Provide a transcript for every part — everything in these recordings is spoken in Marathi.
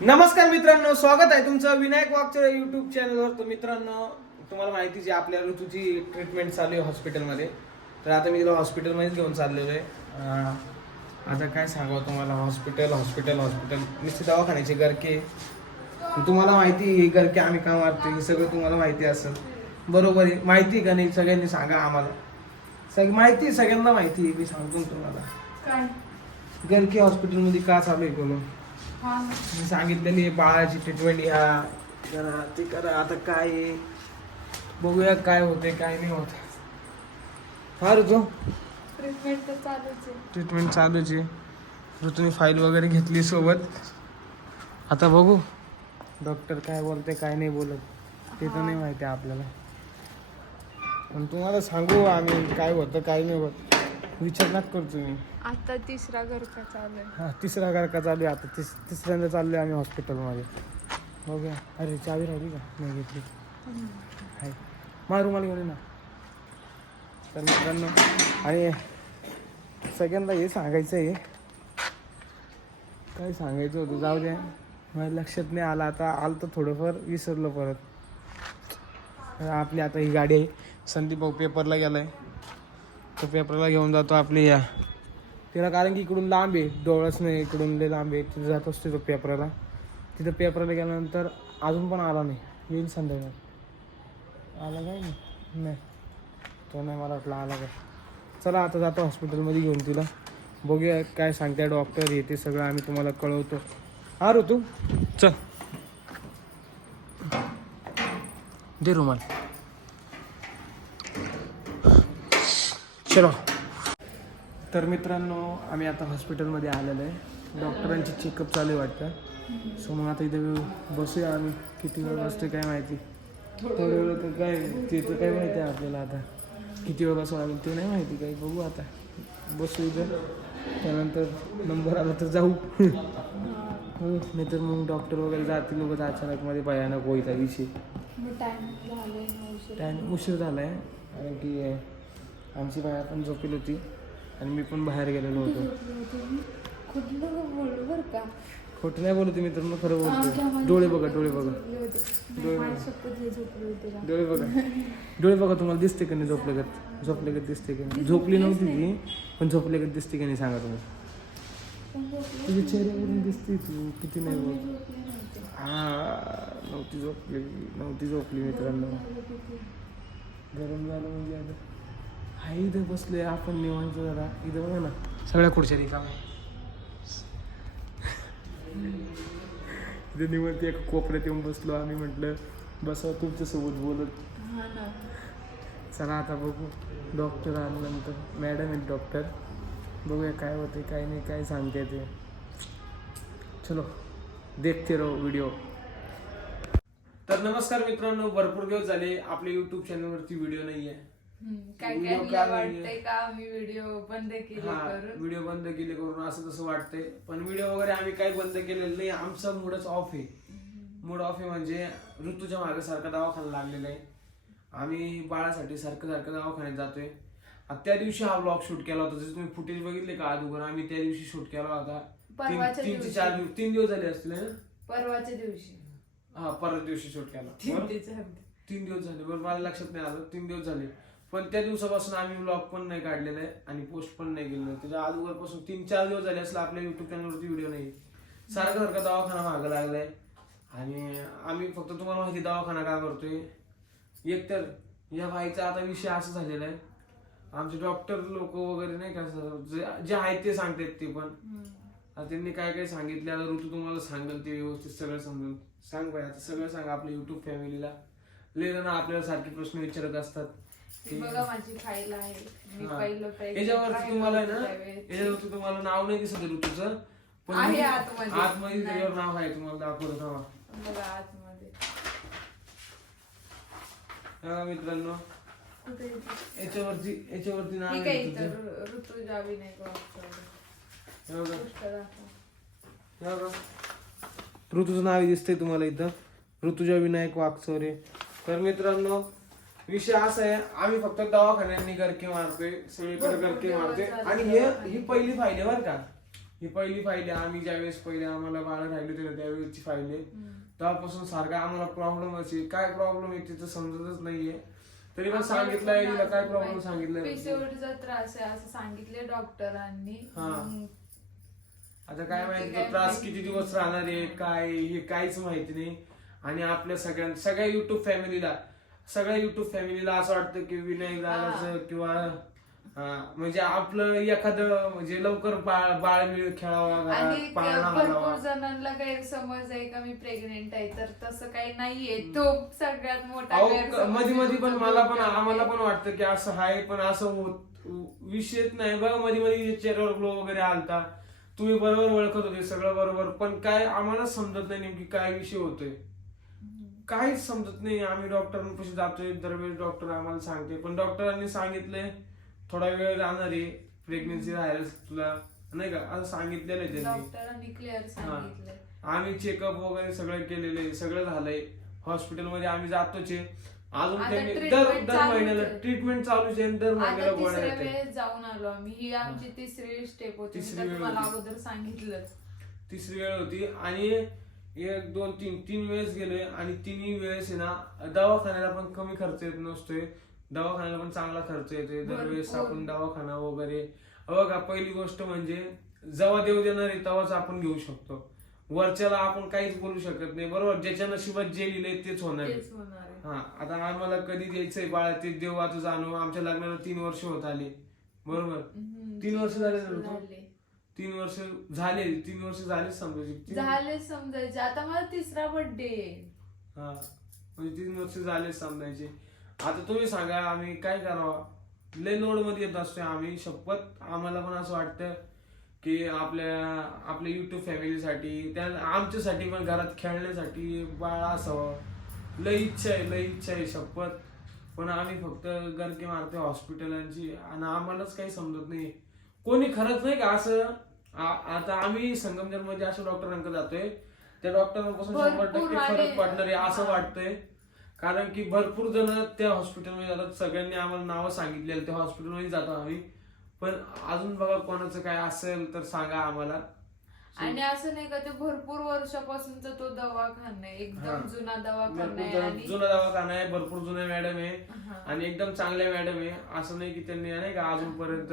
नमस्कार मित्रांनो स्वागत आहे तुमचं विनायक वागचर युट्यूब चॅनलवर तर मित्रांनो तुम्हाला माहितीच आहे आपल्या ऋतूची ट्रीटमेंट चालू आहे हॉस्पिटलमध्ये तर आता मी तिला हॉस्पिटलमध्येच घेऊन चाललेलो आहे. आता काय सांगावं तुम्हाला? हॉस्पिटल हॉस्पिटल हॉस्पिटल निश्चित दवाखान्याचे गरके. तुम्हाला माहिती आहे, हे गरके आम्ही का मारतो हे सगळं तुम्हाला माहिती असेल. बरोबर आहे. माहिती आहे का नाही? सगळ्यांनी सांगा आम्हाला. सगळी माहिती आहे, सगळ्यांना माहिती आहे. मी सांगतो तुम्हाला. काय? गरके हॉस्पिटलमध्ये का चालू आहे बोलून? मी सांगितलेली आहे बाळाची ट्रीटमेंट या करा ते करा आता काय आहे? बघूया काय होते काय नाही होत. हा ऋतू? ट्रीटमेंट तर चालूच आहे. ट्रीटमेंट चालूच आहे. ऋतूने फाईल वगैरे घेतली सोबत. आता बघू. डॉक्टर काय बोलते काय नाही बोलत. ते तर नाही माहिती आपल्याला. पण तुम्हाला सांगू आम्ही काय होतं काय नाही होत. विचारणार करतो मी. आता तिसरा घर का चालू आहे. हा तिसरा घर का चालू आहे. आता तिस तिसऱ्यांदा चाललो आहे आम्ही हॉस्पिटलमध्ये बघूया अरे चावी राहिली का? नाही घेतली. आहे मारू मला घेऊन ना. तर मित्रांनो आणि सगळ्यांना हे सांगायचं आहे काय सांगायचं होतं? जाऊ द्या माझ्या लक्षात नाही आलं. आता आलं तर थोडंफार विसरलं परत. आपली आता ही गाडी आहे. संदीप भाऊ पेपरला गेलाय. तो पेपरला घेऊन जातो आपली या. तिला कारण की इकडून लांब आहे डोळस नाही इकडून लय लांब आहे. तिथं जात असतो तो पेपराला. तिथं पेपराला गेल्यानंतर अजून पण आला नाही. येईल संध्याकाळ. आला काय नाही? नाही. तो नाही मला वाटलं आला काय. चला आता जातो हॉस्पिटलमध्ये घेऊन तिला. बघूया काय सांगते डॉक्टर हे ते सगळं आम्ही तुम्हाला कळवतो. हा ऋतू. चल. दे रुमाल. चलो. तर मित्रांनो आम्ही आता हॉस्पिटलमध्ये आलेलो आहे. डॉक्टरांची चेकअप चालू आहे वाटतं. सो मग आता इथे बसूया आम्ही. किती वेळ बसतो काय माहिती. थोड्या वेळ तर काय ते तर काय माहिती आहे आपल्याला आता. किती वेळ बसू आम्ही ते नाही माहिती काही. बघू आता. बसू इथं. त्यानंतर नंबर आला तर जाऊ. हो नाहीतर मग डॉक्टर वगैरे जातील उगाच अचानकमध्ये भयानक होईचा विषय टाईम उशीर. झाला आहे कारण की आमची बाया पण झोपेल होती आणि मी पण बाहेर गेलेलो होतो. झोपली बोलू खोटं नाही बोलत मी तर मग खरं बोलतो डोळे बघा डोळे बघा. झोपले डोळे झोपले का? डोळे बघा. डोळे बघा तुम्हाला दिसते का नाही झोपल्यागत झोपल्यागत दिसते का नाही? झोपली नव्हती ती पण झोपल्यागत दिसते का नाही सांगा तुम्ही. झोपले तुझ्या चेहऱ्यावरून दिसते तू. किती नाही बोल झोपले हा नव्हती झोपली नव्हती झोपली मित्रांनो. गरम झालं म्हणजे आता. हा इथं बसले आपण निवांत जरा. इथं बघा ना. सगळ्या खुर्च्या रिकाम्या इथं निवांत एका कोपऱ्यात येऊन बसलो आम्ही म्हटलं बसा तुमच्यासोबत बोलत. हा ना. चला आता बघू. डॉक्टर आल्यानंतर. मॅडम आहेत डॉक्टर बघूया काय होते काय नाही काय सांगते ते. चलो देखते रहो व्हिडिओ तर नमस्कार मित्रांनो भरपूर दिवस झाले. आपल्या युट्यूब चॅनलवरती व्हिडिओ नाही आहे काय व्हिडिओ काय का मला नाहीये? वाटतंय का? आम्ही व्हिडिओ बंद केले हा करून. व्हिडिओ बंद केले करून असं तसं वाटतंय. पण व्हिडिओ वगैरे आम्ही काही बंद केलेलं नाही. आमचा मूडच ऑफ आहे. मूड ऑफ आहे म्हणजे ऋतूच्या मागे सारखा दवाखाना लागलेला आहे. आम्ही बाळासाठी सारखं सारखं दवाखान्यात जातोय. आता त्या दिवशी हा ब्लॉग शूट केला होता. जसं तुम्ही फुटेज बघितले का अगोदर आम्ही त्या दिवशी शूट केला होता. तीन परवाच्या तीन ते दिवशी. चार दिवस तीन दिवस झाले असतील है ना? परवाच्या दिवशी. हा परत दिवशी शूट केला. तीन बरं? ते चार तीन दिवस झाले. बरं मला लक्षात नाही आलं. तीन दिवस झाले. पण त्या दिवसापासून आम्ही ब्लॉग पण नाही काढलेला आहे आणि पोस्ट पण नाही केलेलं. त्याच्या अगोदरपासून तीन चार दिवस झाले असलं आपल्या युट्यूब चॅनलवरती व्हिडिओ नाही. सारखं सारखं दवाखाना मागं लागलाय. आणि आम्ही फक्त तुम्हाला माहिती दवाखाना का करतोय? एकतर या बाईचा आता विषय असं झालेला आहे. आमचे डॉक्टर लोक वगैरे नाही का जे- जे आहेत ते सांगतात ते पण. त्यांनी काय काय सांगितले? आता ऋतू तुम्हाला सांगेल ते व्यवस्थित सगळं समजून. सांग बाई आता सगळं सांग आपल्या युट्यूब फॅमिलीला जण आपल्याला सारखे प्रश्न विचारत असतात. ती बघा माझी फाईल आहे मी हा. पहिलं pregnant याच्यावरती राहिले तुम्हाला आहे ना. याच्यावरती तुम्हाला नाव नाही दिसत आहे ऋतूचं पण आहे आतमध्ये. त्याच्यावर नाव आहे तुम्हाला दाखवतो थांबा. बघा आतमध्ये हा मित्रांनो कुठे इथे? याच्यावरती याच्यावरती नाव ठीक आहे आहे इथं ऋतूचं. ऋ- ऋतू जावी नाही का हे बघा. गोष्ट दाखव हे बघा. ऋतूचं नाव दिसतंय तुम्हाला इथं ऋतुजा विनायक वाकचोरे तर मित्रांनो विषय असा आहे आम्ही फक्त दवाखान्यांनी गरके मारतोय सगळीकडे गरके मारतोय. झाले आणि हे. ही पहिली फाईल आहे बरं का. ही पहिली फाईल आहे आम्ही ज्यावेळेस पहिले आम्हाला बाळ राहिले होते त्यावेळेसची फाईल आहे. तेव्हापासून सारखा आम्हाला प्रॉब्लेम असे काय प्रॉब्लेम आहे तिथं समजतच नाहीये. तरी पण सांगितलं आहे तिला काय प्रॉब्लेम सांगितलंय? चा त्रास आहे असं सांगितले डॉक्टरांनी. हा. आता काय माहिती तो त्रास किती दिवस राहणार आहे काय हे काहीच माहिती नाही. आणि आपल्या सगळ्या सगळ्या युट्यूब फॅमिलीला सगळ्या युट्यूब फॅमिलीला असं वाटतं की विनय दादाचं किंवा म्हणजे आपलं एखादं म्हणजे लवकर बाळ बाळ मिळ खेळावा आणि घरात पाळणा भरपूर घालावा. जणांना गैरसमज आहे का मी प्रेग्नेंट आहे तर तसं काही नाहीये. तो सगळ्यात मोठा अहो गैरसमजमध्ये मध्ये पण मला पण आम्हाला. पण वाटतं की असं आहे पण असं होत विषयच नाही. बघा मध्ये मध्ये चेहऱ्यावर ग्लो वगैरे आलता तुम्ही बरोबर ओळखत होते सगळं बरोबर पण काय आम्हाला समजत नाही नेमकी काय विषय होतोय. काहीच समजत नाही आम्ही डॉक्टरांपाशी जातोय दरवेळेस डॉक्टर आम्हाला सांगते पण डॉक्टरांनी सांगितले थोडा वेळ राहणार आहे प्रेग्नेन्सी राहायला तुला नाही का? असं सांगितलेलं आहे त्यांनी. क्लिअर आम्ही चेकअप वगैरे सगळं केलेलं आहे सगळं झालंय. हॉस्पिटलमध्ये आम्ही जातोच आहे. अजून त्यांनी दर दर महिन्याला. ट्रीटमेंट चालूच आहे दर महिन्याला गोळ्या जाऊन आलो आम्ही. ही आमची तिसरी स्टेप होती. तिसरी वेळ. अगोदर सांगितलंच. तिसरी वेळ होती आणि एक दोन तीन. तीन वेळेस गेलोय आणि तिन्ही वेळेस आहे ना दवाखान्याला पण कमी खर्च येत नसतोय. दवाखान्याला पण चांगला खर्च येतोय. दरवेळेस. आपण दवाखाना वगैरे. बघा पहिली गोष्ट म्हणजे जेव्हा देव देणार आहे तेव्हाच आपण घेऊ शकतो. वरच्याला आपण काहीच बोलू शकत नाही. बरोबर? ज्याच्या नशिबात जे लिहिलंय तेच होणार हा. आता आम्हाला कधी द्यायचंय बाळा? ते देव आता जाणू. आमच्या लग्नाला तीन वर्ष होत आली. बरोबर? तीन वर्ष? झाले. तीन वर्ष झाले तीन वर्ष झाले समजायची. झाले समजायचे. आता मला तिसरा बर्थडे हा म्हणजे तीन वर्ष झाले समजायचे. आता तुम्ही सांगा आम्ही काय करावं? लय नोडमध्ये येत असतोय आम्ही. शपथ आम्हाला पण असं वाटतं की आपल्या आपल्या युट्यूब फॅमिलीसाठी त्या आमच्यासाठी पण घरात खेळण्यासाठी बाळ असावं. लय इच्छा आहे लय इच्छा आहे शपथ. पण आम्ही फक्त गरके मारते हॉस्पिटलांची आणि आम्हालाच काही समजत नाही. कोणी खरंच नाही का असं? आता आम्ही संगमनेरमध्ये अशा डॉक्टरांकडे जातोय. त्या डॉक्टरांपासून शंभर टक्के फरक पडणार आहे असं. वाटतंय. कारण की भरपूर जण त्या हॉस्पिटलमध्ये जातात. सगळ्यांनी आम्हाला नावं सांगितलेलं त्या हॉस्पिटलमध्ये जातो आम्ही. पण अजून बघा कोणाचं काय असेल तर सांगा आम्हाला. आणि असं नाही का ते भरपूर वर्षापासूनचा तो दवाखाना आहे. एकदम जुना दवाखाना आहे आणि जुना दवाखाना आहे भरपूर जुन्या मॅडम आहे. हा. आणि एकदम चांगल्या मॅडम आहे. असं नाही की त्यांनी नाही का अजूनपर्यंत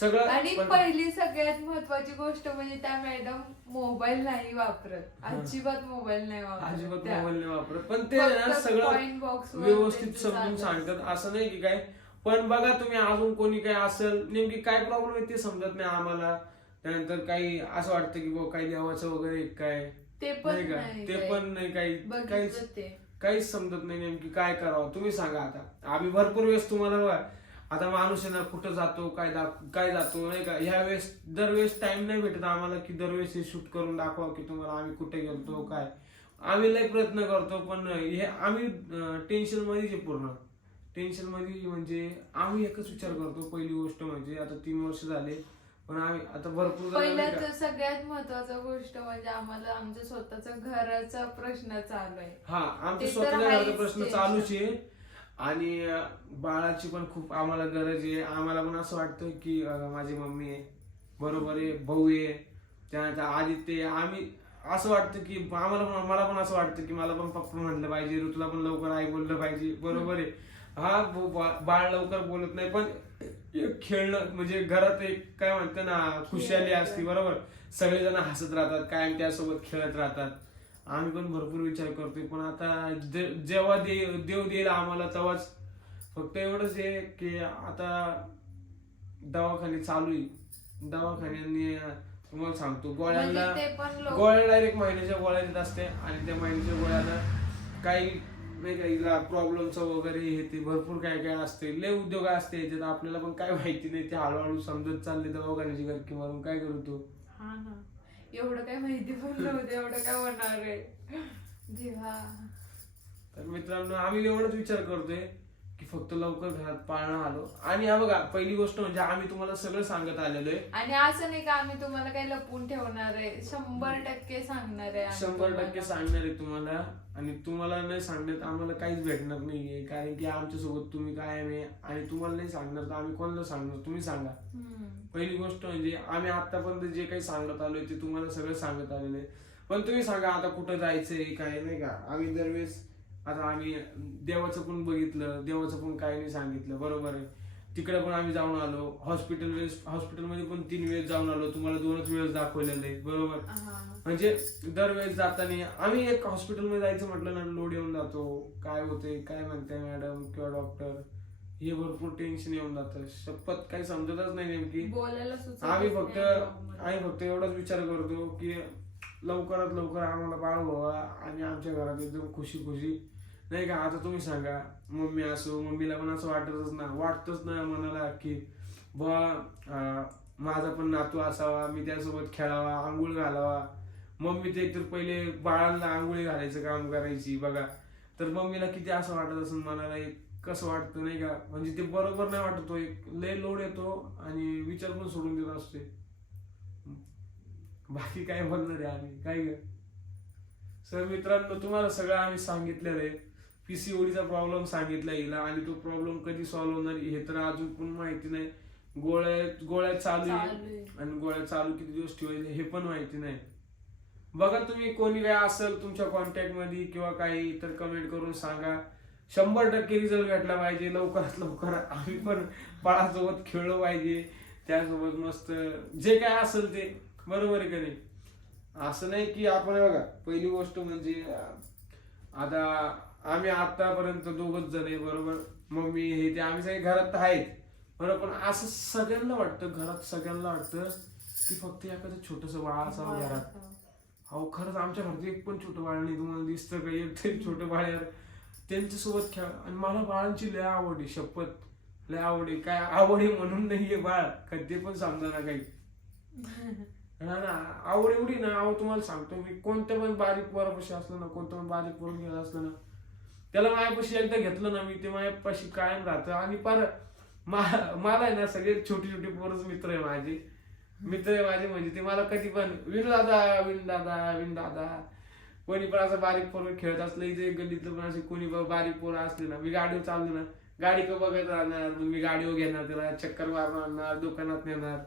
सगळं आणि पण- पहिली सगळ्यात महत्वाची गोष्ट म्हणजे त्या मॅडम मोबाईल नाही वापरत. अजिबात मोबाईल नाही वापरत. अजिबात. मोबाईल नाही वापरत. पण ते फक्त ना सगळं point box वर व्यवस्थित त्यांचं समजून सांगतात. असं नाही की काय. पण बघा तुम्ही अजून कोणी काय असेल नेमकी काय प्रॉब्लेम आहे ते समजत नाही आम्हाला. त्यानंतर काही असं वाटतं की बुवा काही देवाचं वगैरे आहे काय. ते पण नाही का? नाही ते. पण नाही काही. बघितलं काहीच ते. काहीच समजत नाही नेमकी काय करावं. तुम्ही सांगा आता. आम्ही भरपूर वेळेस तुम्हाला आता माणूस आहे ना कुठं जातो काय काय जातो नाही का? ह्या वेळेस दरवेळेस टाइम नाही भेटत आम्हाला की दरवेळेस हे शूट करून दाखवा की तुम्हाला आम्ही कुठे गेलतो काय. आम्ही लय प्रयत्न करतो पण हे आम्ही टेन्शन मध्येच आहे पूर्ण. टेन्शनमध्ये म्हणजे आम्ही एकच विचार करतो पहिली गोष्ट म्हणजे आता तीन वर्ष झाले पण आम्ही आता भरपूर पहिलं तर सगळ्यात महत्त्वाचा गोष्ट म्हणजे आम्हाला आमच्या स्वतःचा घराचा प्रश्न चालू आहे. हा आमच्या स्वतःच्या घराचा प्रश्न. चालूच आहे. आणि बाळाची पण खूप आम्हाला गरज आहे. आम्हाला पण असं वाटतं की माझी मम्मी आहे. बरोबर आहे भाऊ आहे. त्यानंतर आदित्य आहे. आम्ही असं वाटतं की आम्हाला पण मला पण असं वाटतं की मला पण पप्पा म्हटलं पाहिजे ऋतूला पण लवकर आई बोललं पाहिजे. बरोबर आहे. हा बाळ लवकर बोलत नाही पण खेळणं म्हणजे घरात एक काय म्हणतं ना खुशाली असते बरोबर? सगळेजण हसत राहतात कायम त्यासोबत खेळत राहतात. आम्ही पण भरपूर विचार करतोय पण आता जेव्हा दे देव देईल आम्हाला तेव्हाच. फक्त एवढंच आहे की आता दवाखाने चालू आहे. दवाखान्यांनी तुम्हाला सांगतो गोळ्यांना म्हणजे गोळ्या डायरेक्ट महिन्याच्या गोळ्या देत असते आणि त्या महिन्याच्या गोळ्याला काही नाही का हिला प्रॉब्लेमचं वगैरे हे ते भरपूर काय काय असते. लय उद्योग असते याच्यात आपल्याला पण काय माहिती नाही ते हळूहळू समजत चालले दवाखान्याची गरकी मारून काय करू तू हा ना. एवढं काय माहिती पण नव्हतं एवढं काय होणार आहे देवा तर मित्रांनो आम्ही एवढंच विचार करतोय. की फक्त लवकर घरात पाळणं आलो. आणि हा बघा पहिली गोष्ट म्हणजे आम्ही तुम्हाला सगळं सांगत आलेलो आहे. आणि असं नाही का आम्ही तुम्हाला काही लपवून ठेवणार आहे? शंभर टक्के सांगणार आहे आम्ही शंभर तुम्हाला. टक्के सांगणार आहे तुम्हाला. आणि तुम्हाला नाही सांगण्यात आम्हाला काहीच भेटणार नाहीये. कारण की आमच्यासोबत तुम्ही काय आहे. आणि तुम्हाला नाही सांगणार तर आम्ही कोणाला सांगणार? तुम्ही सांगा. हम्म. पहिली गोष्ट म्हणजे आम्ही आतापर्यंत जे काही सांगत आलोय ते तुम्हाला सगळं सांगत आलेलं आहे. पण तुम्ही सांगा आता कुठं जायचंय काय नाही का? आम्ही दरवेळेस आता आम्ही देवाचं पण बघितलं देवाचं पण काही नाही सांगितलं बरोबर आहे. तिकडे पण आम्ही जाऊन आलो. हॉस्पिटल वेळेस हॉस्पिटलमध्ये पण तीन वेळेस जाऊन आलो. तुम्हाला दोनच वेळेस दाखवलेलं आहे बरोबर. म्हणजे दरवेळेस जाताना आम्ही एक हॉस्पिटलमध्ये जायचं म्हटलं ना लोड येऊन जातो. काय होते काय म्हणते मॅडम किंवा डॉक्टर हे भरपूर टेन्शन येऊन जातं. शपथ काही समजतच नाही नेमकी. आम्ही फक्त आम्ही फक्त एवढाच विचार करतो की लवकरात लवकर आम्हाला बाळ व्हावा आणि आमच्या घरात एकदम खुशी खुशी नाही का आता तुम्ही सांगा मम्मी असो मम्मीला पण असं वाटतच ना वाटतच ना मनाला की बा माझा पण नातू असावा मी त्यासोबत खेळावा आंघोळ घालावा. मम्मी ते एकतर पहिले बाळांना आंघोळी घालायचं काम करायची बघा. तर मम्मीला किती असं वाटत असेल मनाला एक कसं वाटतं नाही का? म्हणजे ते बरोबर नाही वाटत तो एक लय लोड येतो आणि विचार पण सोडून देत असते. बाकी काय बोलणार आहे आम्ही? काय ग? सर मित्रांनो तुम्हाला सगळं आम्ही सांगितलेलं आहे. पीसीओडीचा प्रॉब्लेम सांगितला हिला आणि तो प्रॉब्लेम कधी सॉल्व्ह होणार हे तर अजून पण माहिती नाही. गोळ्या गोळ्या चालू आहे. आणि गोळ्या चालू किती दिवस ठेवायचे हे पण माहिती नाही. बघा तुम्ही कोणी काय असेल तुमच्या कॉन्टॅक्टमध्ये किंवा काही तर कमेंट करून सांगा. शंभर टक्के रिझल्ट भेटला पाहिजे. लवकरात लवकर आम्ही पण बाळासोबत खेळलो पाहिजे. त्यासोबत मस्त जे काय असेल ते. बरोबर आहे का नाही? असं नाही की आपण बघा पहिली गोष्ट म्हणजे आता आम्ही आतापर्यंत दोघच जण आहे बरोबर? मम्मी हे ते आम्ही सगळे घरात तर आहेत. बरोबर पण असं सगळ्यांना वाटतं घरात सगळ्यांना वाटतं की फक्त एखादं छोटस बाळ असावं घरात. अहो खरंच आमच्या घरात एक पण छोटं बाळ नाही. तुम्हाला दिसतं का? एक तरी छोटं बाळ यार त्यांच्यासोबत खेळ आणि मला बाळांची लय आवड आहे शपथ. लय आवड आहे. काय आवड आहे म्हणून नाहीये बाळ. कधी पण समजा ना काही. ना ना आवड एवढी ना. अहो तुम्हाला सांगतो मी. कोणत्या पण बारीक पोरापाशी असलं ना कोणतं पण बारीक पोरं गेलं असलं ना त्याला मायापाशी एकदा घेतलं ना मी ते मायापाशी कायम राहतं. आणि पर मला आहे ना सगळे छोटी छोटी पोरच मित्र आहे माझे. मित्र आहे माझे म्हणजे ते मला कधी पण विन दादा विन दादा विन दादा. कोणी पण असं बारीक पोरं खेळत असलं इथे गल्लीतलं पण असे कोणी पण बारीक पोरं असले ना मी गाडीवर चाललो ना गाडी का बघत राहणार मग मी गाडीवर घेणार त्याला चक्कर मारून आणणार दुकानात नेणार.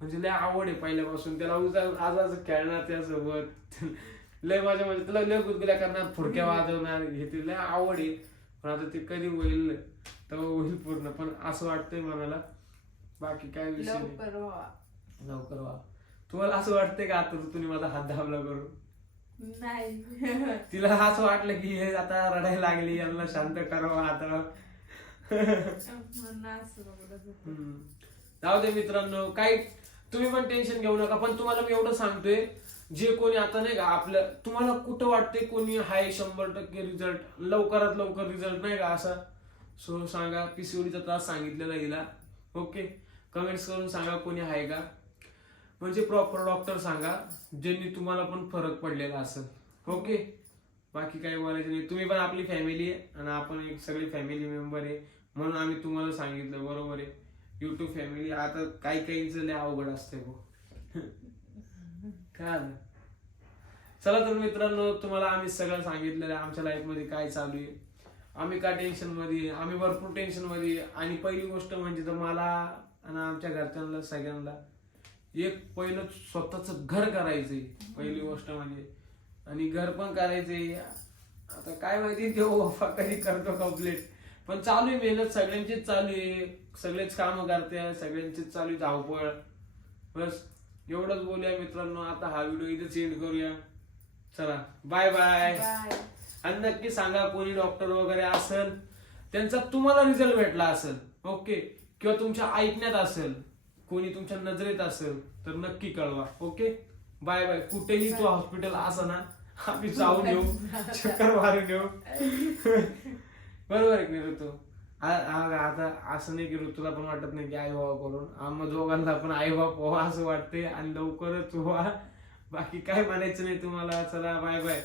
म्हणजे लय आवड आहे पहिल्यापासून त्याला उजा- आज आज खेळणार त्यासोबत. लय माझ्या म्हणजे त्याला लय गुदगुल्या करणार फुडक्या वाजवणार हे ते लय आवड आहे. पण आता ते कधी होईल तेव्हा होईल पूर्ण. पण असं वाटतंय मनाला. बाकी काय विषय लवकर व्हा. लवकर व्हा. तुम्हाला असं वाटतंय का आता तुम्ही माझा हात दाबला करून? नाही. तिला असं वाटलं की हे आता रडायला लागली यांना शांत करावं आता. जाऊ दे मित्रांनो. काही तुम्ही पण टेन्शन घेऊ नका पण तुम्हाला मी एवढं सांगतोय जे कोणी आता नाही का आपल्या तुम्हाला कुठं वाटते कोणी हाय शंभर टक्के रिझल्ट लवकरात लवकर रिझल्ट नाही का असा? सो सांगा पीसीओडीचा त्रास सांगितलेला हिला. ओके कमेंट्स करून सांगा कोणी आहे का? म्हणजे प्रॉपर डॉक्टर सांगा ज्यांनी तुम्हाला पण फरक पडलेला असेल. ओके बाकी काही बोलायचं नाही. तुम्ही पण आपली फॅमिली आहे आणि आपण एक सगळी फॅमिली मेंबर आहे. म्हणून आम्ही तुम्हाला सांगितलं बरोबर आहे. युट्यूब फॅमिली आता काही काहींचं लय अवघड असते भाऊ काय चला तर मित्रांनो तुम्हाला आम्ही सगळं सांगितलेलं आहे आमच्या लाईफमध्ये काय चालू आहे. आम्ही का टेन्शनमध्ये आम्ही भरपूर टेन्शनमध्ये आणि पहिली गोष्ट म्हणजे तर मला आणि आमच्या घरच्यांना सगळ्यांना एक पहिलं स्वतःचं घर करायचंय. पहिली गोष्ट म्हणजे. आणि घर पण करायचंय. आता काय माहिती देऊ कधी करतो कंप्लीट पण चालू आहे मेहनत सगळ्यांचीच चालू आहे. सगळेच कामं करते सगळ्यांचीच चालू आहे धावपळ. बस. एवढंच बोलूया मित्रांनो. आता हा व्हिडिओ इथे चेंज करूया. चला बाय बाय बाय आणि नक्की सांगा कोणी डॉक्टर वगैरे असेल त्यांचा तुम्हाला रिझल्ट भेटला असेल ओके किंवा तुमच्या ऐकण्यात असेल कोणी तुमच्या नजरेत असेल तर नक्की कळवा ओके बाय बाय कुठेही तो हॉस्पिटल असं ना आम्ही जाऊन येऊ. चक्कर मारून येऊ. बरोबर आहे आ- आता असं नाही की ऋतूला पण वाटत नाही की आई बाबा करून. आम्हा दोघांना पण आई बाप व्हा असं वाटते आणि लवकरच व्हा. बाकी काय म्हणायचं नाही तुम्हाला. चला बाय बाय